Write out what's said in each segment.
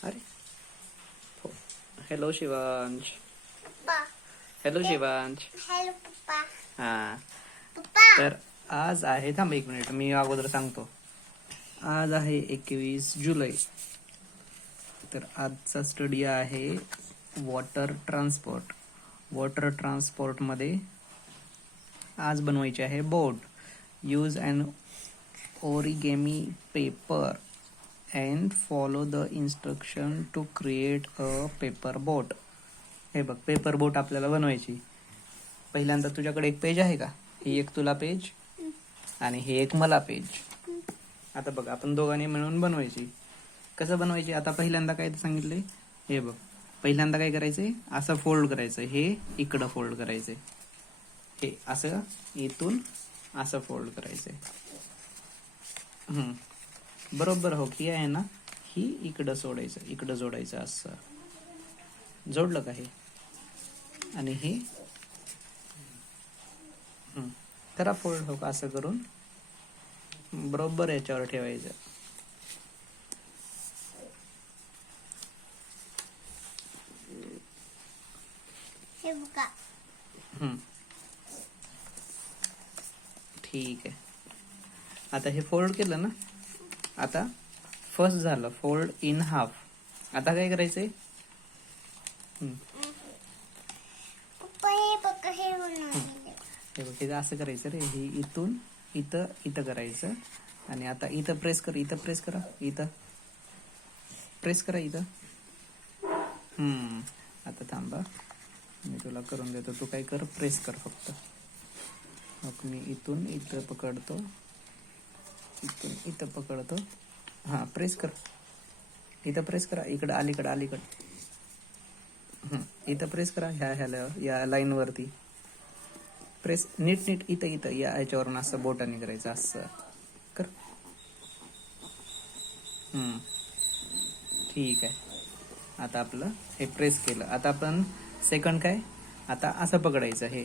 अरे हो. हॅलो शिवांश. पप्पा. हॅलो शिवांश. हॅलो पप्पा. हा पप्पा. तर आज आहे, थांब एक मिनिट मी अगोदर सांगतो. आज आहे 21 जुलै. तर आजचा स्टडी आहे वॉटर ट्रान्सपोर्ट. वॉटर ट्रान्सपोर्टमध्ये आज बनवायचे आहे boat. Use and origami paper and follow the instruction to create a paper boat. हे बघ, पेपर बोट आपल्याला बनवायची. पहिल्यांदा तुझ्याकडे एक पेज आहे का? ही एक तुला पेज आणि हे एक मला पेज. आता बघ, आपण दोघांनी मिळून बनवायची. कसं बनवायची? आता पहिल्यांदा काय सांगितलंय हे बघ. पहिल्यांदा काय करायचंय, असं फोल्ड करायचं. हे इकडं फोल्ड करायचंय. हे असं इथून असं फोल्ड करायचंय. बरोबर हो की आहे ना? ही इकडं सोडायचं, इकडं जोडायचं. असं जोडलं का हे? आणि हे करा फोल्ड हो, असं करून बरोबर याच्यावर ठेवायचं. हे बघा. ठीक आहे. आता हे फोल्ड केलं ना. आता फर्स्ट झालं फोल्ड इन हाफ. आता काय करायचंय? पप्पा हे बघा, हे बनवलेलं. हे बघ, हे असं करायचं रे. हे इथून इथं इथं करायचं. आणि आता इथं प्रेस कर, इथं प्रेस करा, इथं प्रेस करा, इथं. आता थांबा, मी तुला करून देतो. तू काय कर, प्रेस कर फक्त. मग मी इथून इथं पकडतो, इथून इथं पकडतो. हा, प्रेस कर, इथं प्रेस करा. इकडं अलीकडं अलीकडं. इथं प्रेस करा. या लाईन वरती प्रेस. नीट नीट इथं इथं या ह्याच्यावरून असं बोटाने करायचं. असं कर. ठीक आहे. आता आपलं हे प्रेस केलं. आता आपण सेकंड काय, आता असं पकडायचं. हे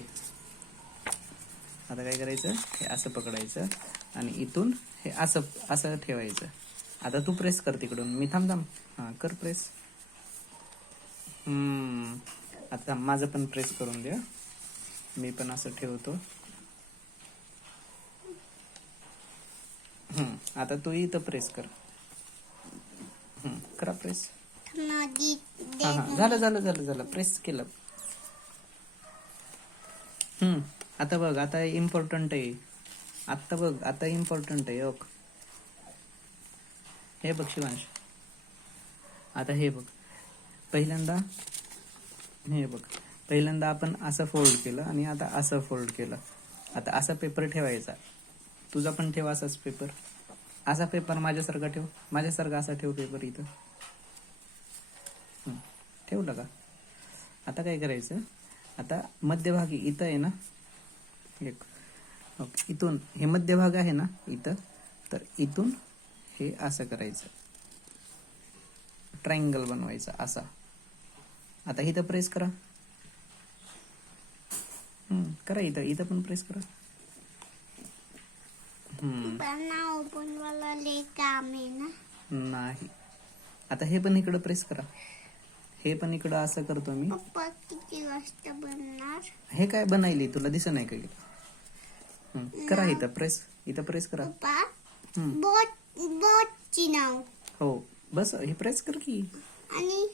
आता काय करायचं, हे असं पकडायचं आणि इथून हे असं असं ठेवायचं. आता तू प्रेस कर तिकडून. मी थांब. हा, कर प्रेस. आता माझं पण प्रेस करून द्या. मी पण असं ठेवतो. आता तू इथं प्रेस कर. करा प्रेस. नदी. हा, झालं. प्रेस केलं. आता बघ, आता इम्पॉर्टंट आहे. आता बघ, आता इम्पॉर्टंट आहे. ओक, हे बघ शिवांश. आता हे बघ, पहिल्यांदा हे बघ, पहिल्यांदा आपण असं फोल्ड केलं आणि आता असं फोल्ड केलं. आता असा पेपर ठेवायचा. तुझा पण ठेव असाच पेपर. असा पेपर माझ्यासारखा ठेव. माझ्यासारखा असा ठेव पेपर इथं. ठेवलं का? आता काय करायचं, आता मध्यभागी इथं आहे ना एक, इथून हे मध्यभाग आहे ना इथं, तर इथून हे असं करायचं. ट्रायंगल बनवायचा असा. आता इथं प्रेस करा. करा, इथं पण प्रेस करा. बनवायला लय काम आहे ना. नाही. आता हे पण इकडं प्रेस करा. हे पण इकडं असं करतो मी. पप्पा किती वाजता बनणार? हे काय बनायली, तुला दिसत नाही का? करा इथं प्रेस. इथं प्रेस करा. पप्पा बोटची नाव. हो, बस हे प्रेस कर की. आणि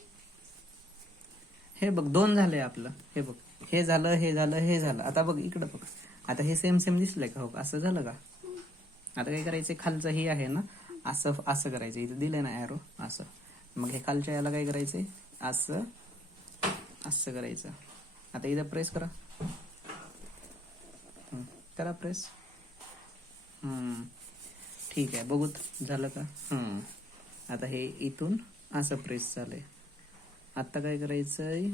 हे बघ, 2 झालंय आपलं. हे बघ, हे झालं, हे झालं, हे झालं. आता बघ इकडं बघ. आता हे सेम दिसलंय का? हो, असं झालं का? आता काय करायचं, खालचं हे आहे ना असं असं करायचं. इथं दिलंय ना एरो, असं. मग हे खालच्या याला काय करायचंय, असं असं करायचं. आता इथं प्रेस करा. करा प्रेस. ठीक आहे, बघू झालं का? आता हे इथून असं प्रेस झालंय. आता काय करायचंय,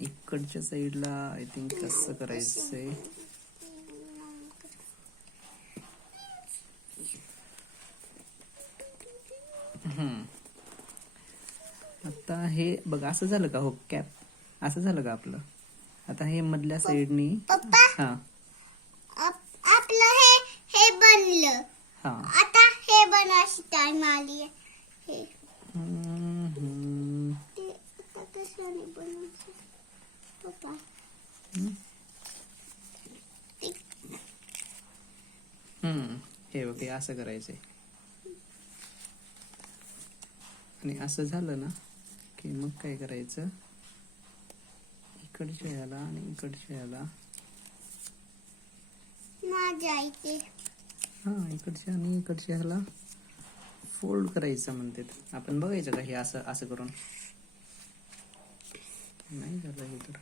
इकडच्या साईडला आय थिंक कसं करायचंय. आता हे बघ, असं झालं का? हो, कॅप असं झालं का आपलं? आता हे मधल्या साईडनी. हा, आपलं हे बनलं. हा, आता हे अशी टाइम आली आहे हे हम्म. ते आता कशाने बनवायचं पप्पा हे बघ हे असं करायचंय आणि असं झालं ना की मग काय करायचं, इकडच्या ह्याला आणि इकडच्या ह्याला, माझ्या इथे हा इकडच्या आणि इकडच्या ह्याला फोल्ड करायचं म्हणते. आपण बघायचं का हे असं असं करून, नाही झालं हे तर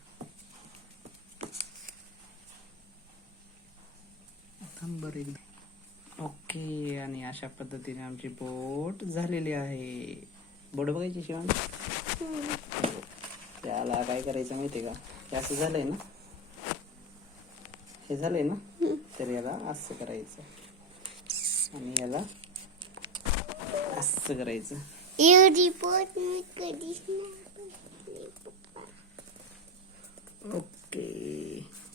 थांब बरं एकदा. ओके, आणि अशा पद्धतीने आमची बोट झालेली आहे. बोट बघायची शिवान, त्याला काय करायचं माहितीये का, हे असं झालंय ना, हे झालंय ना, तर याला असं करायचं आणि याला असं करायचं. एवढी पोट मी कधीच नाही बघितली पप्पा. ओके,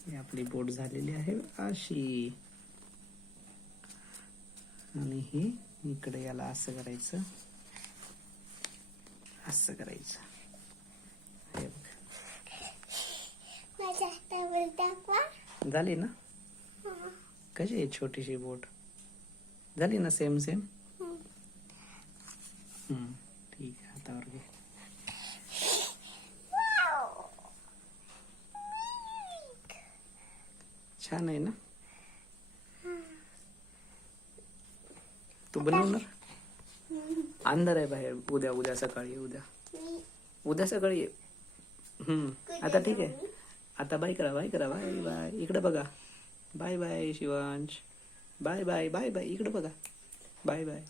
ही आपली बोट झालेली आहे अशी. आणि ही इकडे याला असं करायचं, असं करायचं. हे बघ, माझ्या हातावर दाखवा. झाली ना. कशी आहे छोटीशी बोट, झाली ना सेम सेम. ठीक आहे, हातावर घे. छान आहे ना. तू बनवणार. अंधार आहे बाहेर, उद्या सकाळी उद्या सकाळी ये. आता ठीक आहे, आता बाय करा बाय बाय. इकडे बघा, bye bye Shivansh, bye bye bye bye. इकडे बघा, बाय बाय.